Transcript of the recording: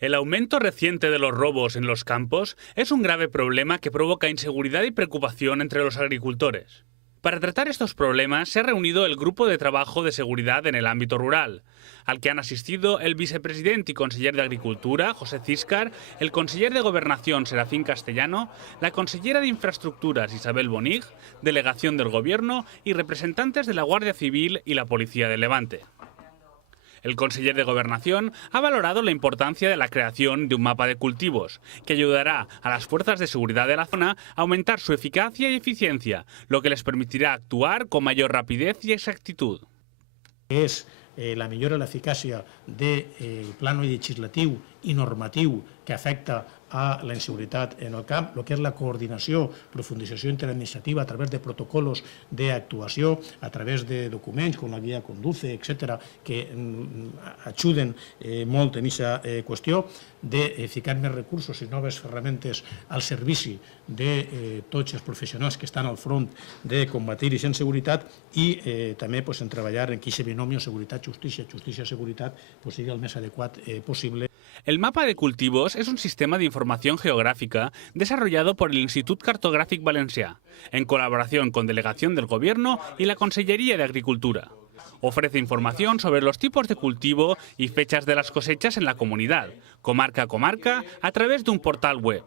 El aumento reciente de los robos en los campos es un grave problema que provoca inseguridad y preocupación entre los agricultores. Para tratar estos problemas se ha reunido el Grupo de Trabajo de Seguridad en el ámbito rural, al que han asistido el vicepresidente y conseller de Agricultura, José Císcar, el conseller de Gobernación, Serafín Castellano, la consellera de Infraestructuras, Isabel Bonig, delegación del Gobierno y representantes de la Guardia Civil y la Policía de Levante. El conseller de Gobernación ha valorado la importancia de la creación de un mapa de cultivos, que ayudará a las fuerzas de seguridad de la zona a aumentar su eficacia y eficiencia, lo que les permitirà actuar con mayor rapidez y exactitud. És la millora de l'eficàcia del plano legislatiu i normatiu que afecta a la inseguretat en el camp, el que és la coordinació, profundització interadministrativa a través de protocolos d'actuació, a través de documents com la guia Conduce, etc., que ajuden molt en aquesta qüestió, de ficar més recursos i noves ferramentes al servici de tots els professionals que estan al front de combatir aquesta inseguretat i també en treballar en que aquest binomi seguretat-justícia, justícia-seguretat sigui el més adequat possible. El mapa de cultivos es un sistema de información geográfica desarrollado por el Institut Cartogràfic Valencià, en colaboración con Delegación del Gobierno y la Consellería de Agricultura. Ofrece información sobre los tipos de cultivo y fechas de las cosechas en la comunidad, comarca a comarca, a través de un portal web.